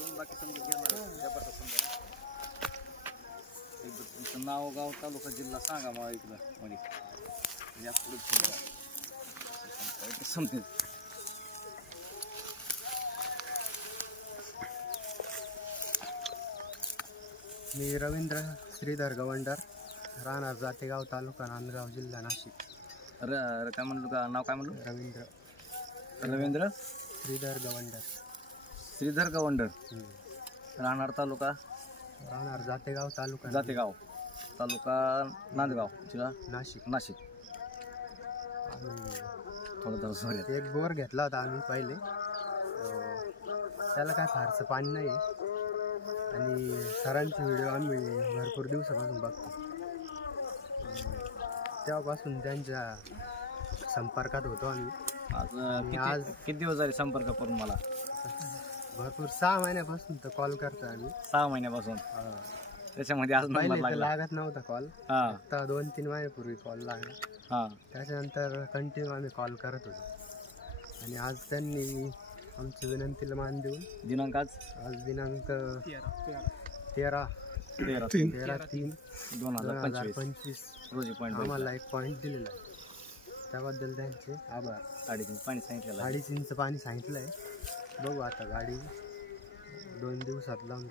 ठेवून बाकी समजा घेणार जबरदस्त समजा एकदा तुमचं नाव गाव तालुका जिल्हा सांगा मला इकडं मध्ये या पुढे समजेल. मी रवींद्र श्रीधर गवंडर, राहणार जातेगाव, तालुका नांदगाव, जिल्हा नाशिक. काय म्हणलो का नाव काय म्हणलो? रवींद्र श्रीधर गवंडर. श्रीधर गवंडर. राहणार तालुका जातेगाव, तालुका नांदगाव, जिल्हा नाशिक. थोडं सॉरी. एक बोर घेतला होता आम्ही पहिले, त्याला काय फारसं पाणी नाही आणि सरांचे व्हिडिओ आम्ही भरपूर दिवसापासून बघतो. तेव्हापासून त्यांच्या संपर्कात होतो आम्ही. आज किती दिवस झाले संपर्क करून? मला भरपूर 6 महिन्यापासून तर कॉल करतो आम्ही. 6 महिन्यापासून. त्याच्यामध्ये आज नंबर लागत नव्हता कॉल. आता 2-3 महिन्यापूर्वी कॉल लागला. त्याच्यानंतर कंटिन्यू आम्ही कॉल करत होतो आणि आज त्यांनी आमच्या विनंतीला मान देऊन दिनांक आज दिनांक 13/3/2025 रोजी आम्हाला एक पॉईंट दिलेला आहे. त्याबद्दल त्यांचे आभार. 2.5 इंच पाणी सांगितलं. 2.5 इंच पाणी सांगितलं आहे. बघू आता गाडी 2 दिवसात लावून.